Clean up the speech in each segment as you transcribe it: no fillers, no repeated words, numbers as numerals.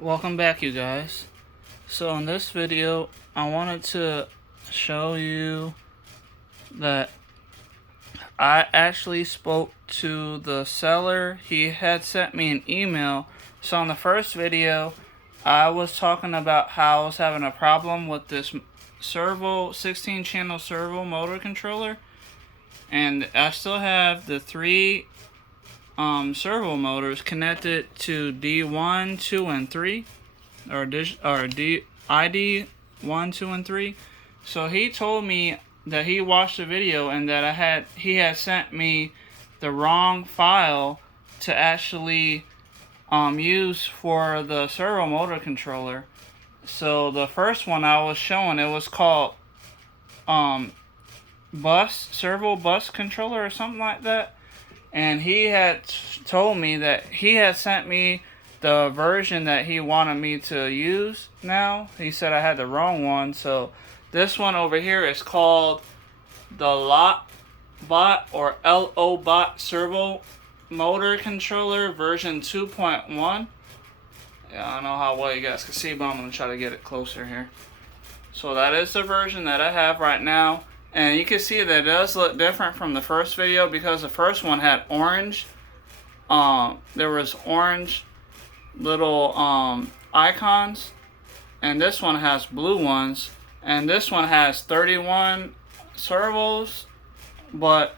Welcome back, you guys. So in this video I wanted to show you that I actually spoke to the seller. He had sent me an email. So in the first video I was talking about how I was having a problem with this servo 16 channel servo motor controller, and I still have the three servo motors connected to D1, 2, and 3, or ID 1, 2, and 3. So he told me that he watched the video and that he had sent me the wrong file to actually use for the servo motor controller. So the first one I was showing, it was called servo bus controller or something like that. And he had told me that he had sent me the version that he wanted me to use now. He said I had the wrong one. So this one over here is called the LOBot or LOBot servo motor controller version 2.1. Yeah, I don't know how well you guys can see, but I'm going to try to get it closer here. So that is the version that I have right now. And you can see that it does look different from the first video, because the first one had orange. There was orange little icons, and this one has blue ones. And this one has 31 servos, but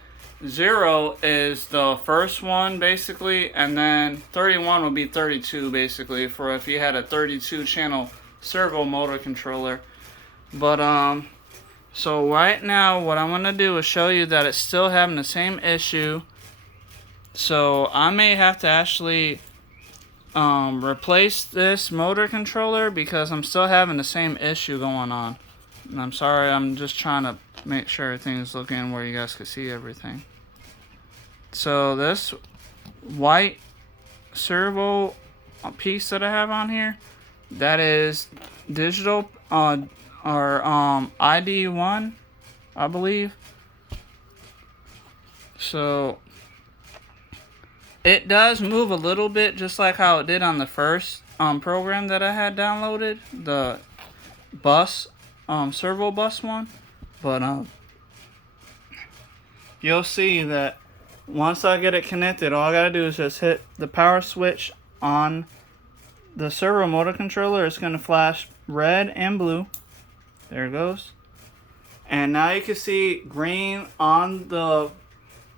0 is the first one basically, and then 31 would be 32 basically for if you had a 32 channel servo motor controller. But so right now what I'm going to do is show you that it's still having the same issue. So I may have to actually replace this motor controller because I'm still having the same issue going on. And I'm sorry, I'm just trying to make sure everything's looking where you guys can see everything. So this white servo piece that I have on here, that is digital or ID1, I believe. So it does move a little bit, just like how it did on the first program that I had downloaded, the servo bus one. But you'll see that once I get it connected, all I gotta do is just hit the power switch on the servo motor controller. It's gonna flash red and blue. There it goes. And now you can see green on the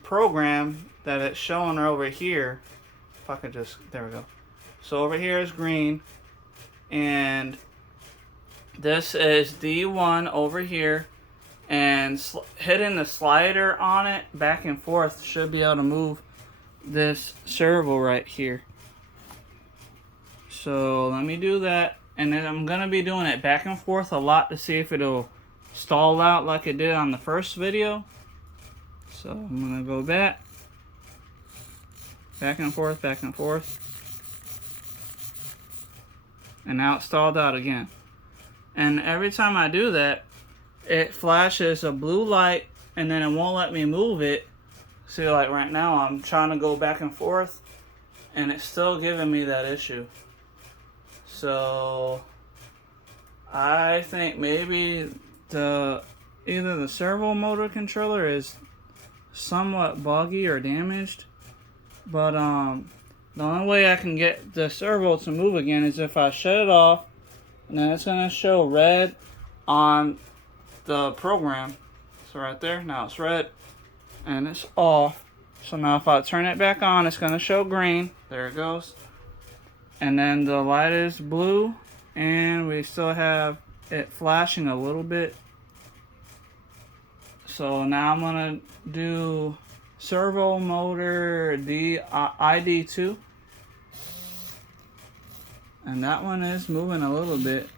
program that it's showing over here. If I could just, there we go. So over here is green, and this is D1 over here, and hitting the slider on it back and forth should be able to move this servo right here. So let me do that. And then I'm going to be doing it back and forth a lot to see if it'll stall out like it did on the first video. So I'm going to go back and forth, back and forth. And now it stalled out again. And every time I do that, it flashes a blue light, and then it won't let me move it. See, like right now I'm trying to go back and forth, and it's still giving me that issue. So I think maybe either the servo motor controller is somewhat buggy or damaged. But the only way I can get the servo to move again is if I shut it off, and then it's gonna show red on the program. So right there, now it's red and it's off. So now if I turn it back on, it's gonna show green. There it goes. And then the light is blue, and we still have it flashing a little bit. So now I'm gonna do servo motor ID2, and that one is moving a little bit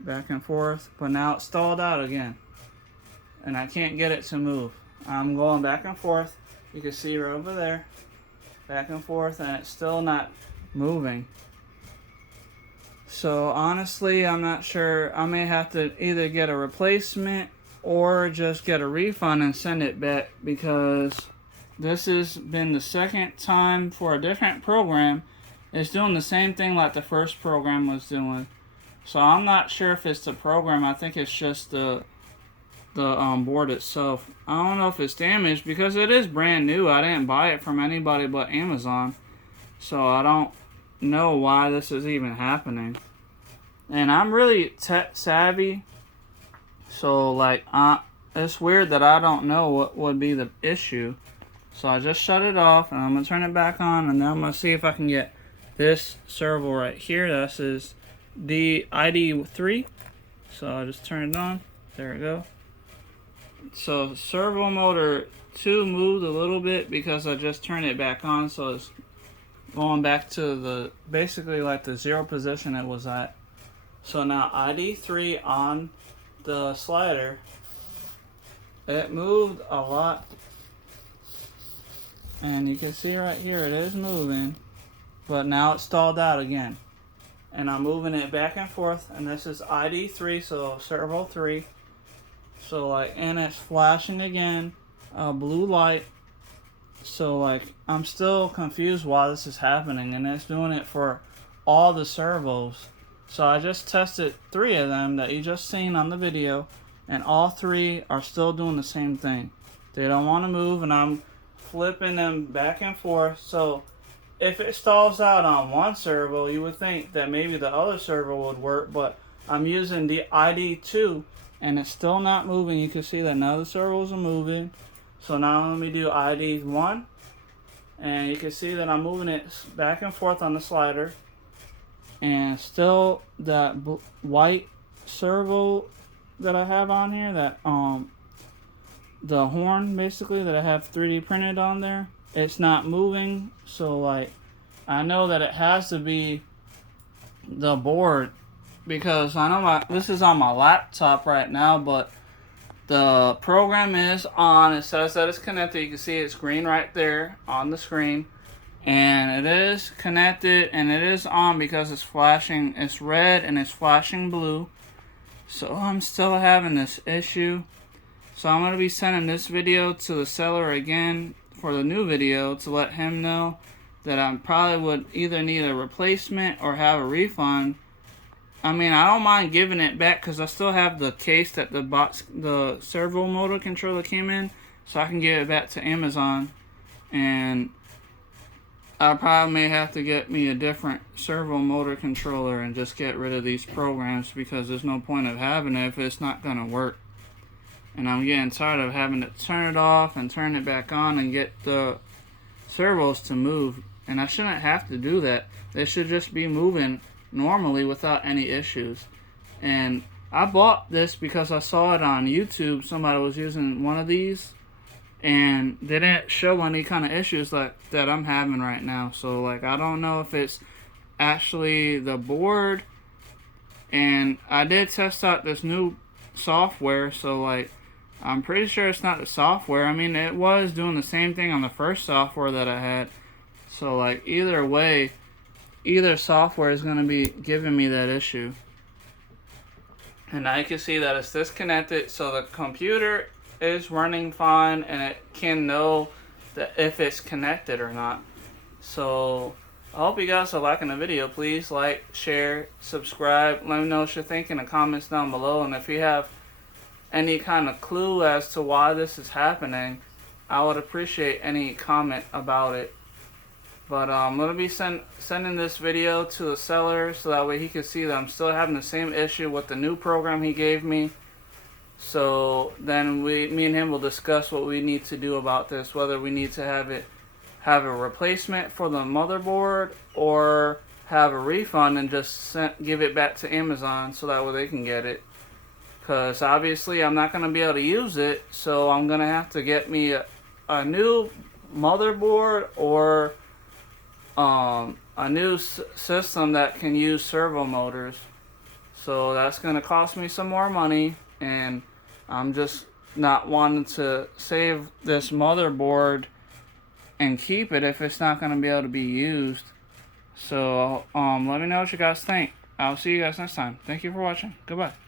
back and forth, but now it's stalled out again, and I can't get it to move. I'm going back and forth. You can see right over there, back and forth, and it's still not moving. So honestly, I'm not sure. I may have to either get a replacement or just get a refund and send it back, because this has been the second time for a different program it's doing the same thing like the first program was doing. So I'm not sure if it's the program. I think it's just the board itself. I don't know if it's damaged because it is brand new. I didn't buy it from anybody but Amazon. So I don't know why this is even happening. And I'm really tech savvy. So like it's weird that I don't know what would be the issue. So I just shut it off and I'm going to turn it back on, and then I'm going to see if I can get this servo right here. This is the ID3. So I just turn it on. There we go. So servo motor 2 moved a little bit because I just turned it back on, so it's going back to the basically like the 0 position it was at. So now ID3 on the slider, it moved a lot, and you can see right here it is moving, but now it's stalled out again, and I'm moving it back and forth. And this is ID3, so servo 3. So like, and it's flashing again, blue light. So like, I'm still confused why this is happening, and it's doing it for all the servos. So I just tested 3 of them that you just seen on the video, and all 3 are still doing the same thing. They don't want to move, and I'm flipping them back and forth. So if it stalls out on one servo, you would think that maybe the other servo would work, but I'm using the ID2 and it's still not moving. You can see that none of the servos are moving. So now let me do ID1, and you can see that I'm moving it back and forth on the slider, and still that white servo that I have on here, that the horn basically that I have 3D printed on there, it's not moving. So like, I know that it has to be the board, because I know this is on my laptop right now, but the program is on. It says that it's connected. You can see it's green right there on the screen, and it is connected and it is on because it's flashing. It's red and it's flashing blue. So I'm still having this issue. So I'm going to be sending this video to the seller again for the new video to let him know that I probably would either need a replacement or have a refund. I mean, I don't mind giving it back because I still have the case that the servo motor controller came in, so I can give it back to Amazon. And I probably may have to get me a different servo motor controller and just get rid of these programs, because there's no point of having it if it's not going to work. And I'm getting tired of having to turn it off and turn it back on and get the servos to move. And I shouldn't have to do that. They should just be moving normally without any issues. And I bought this because I saw it on YouTube. Somebody was using one of these and they didn't show any kind of issues like that I'm having right now. So like, I don't know if it's actually the board. And I did test out this new software, so like, I'm pretty sure it's not the software. I mean, it was doing the same thing on the first software that I had. So like, either way, either software is going to be giving me that issue. And now you can see that it's disconnected, so the computer is running fine and it can know that if it's connected or not. So I hope you guys are liking the video. Please like, share, subscribe. Let me know what you think in the comments down below. And if you have any kind of clue as to why this is happening, I would appreciate any comment about it. But I'm going to be sending this video to the seller so that way he can see that I'm still having the same issue with the new program he gave me. So then me and him will discuss what we need to do about this, whether we need to have a replacement for the motherboard or have a refund and just give it back to Amazon so that way they can get it. Because obviously I'm not going to be able to use it, so I'm going to have to get me a new motherboard or a new system that can use servo motors. So that's going to cost me some more money, and I'm just not wanting to save this motherboard and keep it if it's not going to be able to be used. So let me know what you guys think. I'll see you guys next time. Thank you for watching. Goodbye.